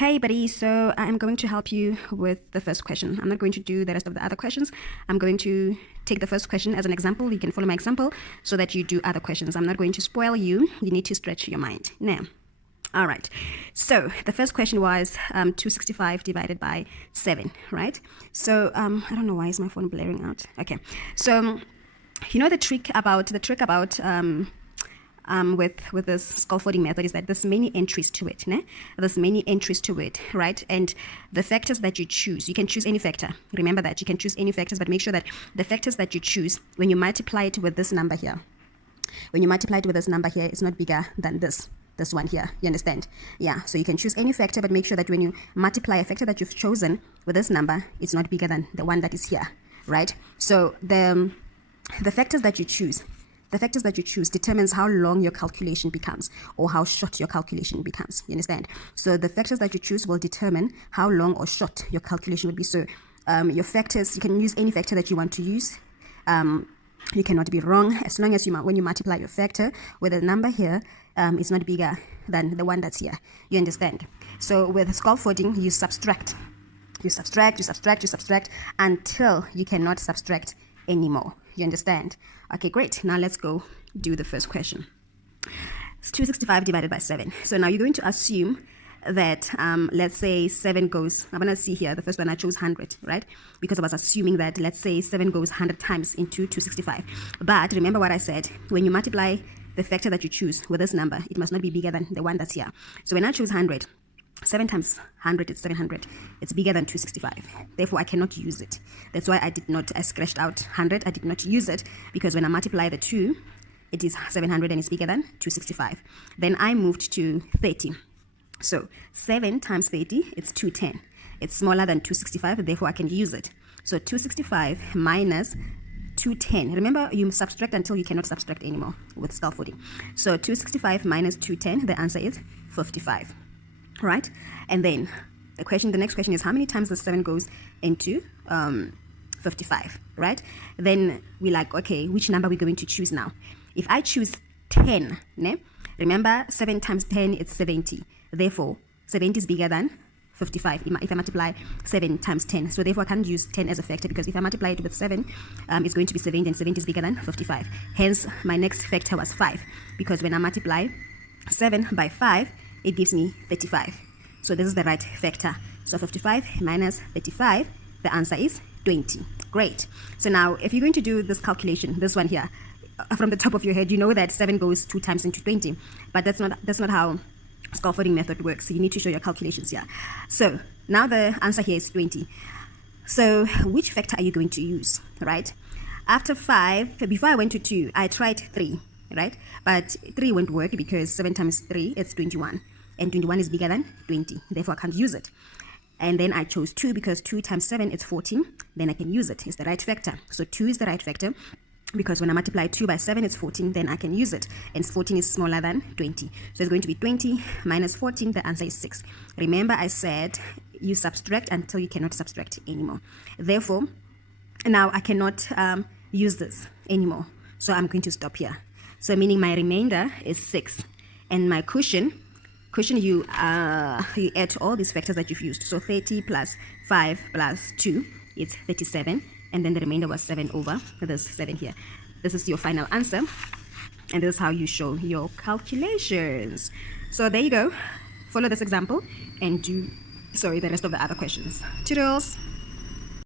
Hey buddy, so I'm going to help you with the first question. I'm not going to do the rest of the other questions. I'm going to take the first question as an example. You can follow my example so that you do other questions. I'm not going to spoil you. You need to stretch your mind. Now, all right. So the first question was 265 divided by 7, right? So I don't know why is my phone blaring out. Okay. So you know the trick about with this scaffolding method is that there's many entries to it, né? There's many entries to it, right? And the factors that you choose, you can choose any factor. Remember that you can choose any factors, but make sure that the factors that you choose, when you multiply it with this number here, it's not bigger than this one here. You understand? Yeah. So you can choose any factor, but make sure that when you multiply a factor that you've chosen with this number, it's not bigger than the one that is here, right? So the factors that you choose determines how long your calculation becomes or how short your calculation becomes. You understand? So the factors that you choose will determine how long or short your calculation will be. So your factors, you can use any factor that you want to use. You cannot be wrong as long as when you multiply your factor with a number here, it's not bigger than the one that's here. You understand? So with scaffolding, you subtract until you cannot subtract anymore. You understand? Okay, great. Now let's go do the first question. It's 265 divided by 7. So now you're going to assume that, let's say 7 goes, I'm going to see here, the first one I chose 100, right? Because I was assuming that, let's say 7 goes 100 times into 265. But remember what I said, when you multiply the factor that you choose with this number, it must not be bigger than the one that's here. So when I choose 100, 7 times 100 is 700. It's bigger than 265. Therefore, I cannot use it. That's why I scratched out 100. I did not use it because when I multiply the 2, it is 700 and it's bigger than 265. Then I moved to 30. So 7 times 30, it's 210. It's smaller than 265, therefore I can use it. So 265 minus 210. Remember, you subtract until you cannot subtract anymore with scaffolding. So 265 minus 210, the answer is 55. Right? And then the next question is how many times the 7 goes into 55, right? Then we're like, okay, which number are we going to choose now? If I choose 10, né? Remember 7 times 10 is 70. Therefore, 70 is bigger than 55 if I multiply 7 times 10. So therefore, I can't use 10 as a factor because if I multiply it with 7, it's going to be 70 and 70 is bigger than 55. Hence, my next factor was 5 because when I multiply 7 by 5, it gives me 35. So this is the right factor. So 55 minus 35, the answer is 20. Great. So now if you're going to do this calculation, this one here, from the top of your head, you know that 7 goes 2 times into 20. But that's not how scaffolding method works. So you need to show your calculations here. So now the answer here is 20. So which factor are you going to use, right? After 5, before I went to 2, I tried 3. Right? But 3 won't work because 7 times 3 is 21. And 21 is bigger than 20. Therefore, I can't use it. And then I chose 2 because 2 times 7 is 14. Then I can use it. It's the right factor. So 2 is the right factor because when I multiply 2 by 7, it's 14. Then I can use it. And 14 is smaller than 20. So it's going to be 20 minus 14. The answer is 6. Remember, I said you subtract until you cannot subtract anymore. Therefore, now I cannot use this anymore. So I'm going to stop here. So meaning my remainder is 6. And my cushion you add all these factors that you've used. So 30 plus 5 plus 2 is 37. And then the remainder was 7 over this 7 here. This is your final answer. And this is how you show your calculations. So there you go. Follow this example and do the rest of the other questions. Toodles!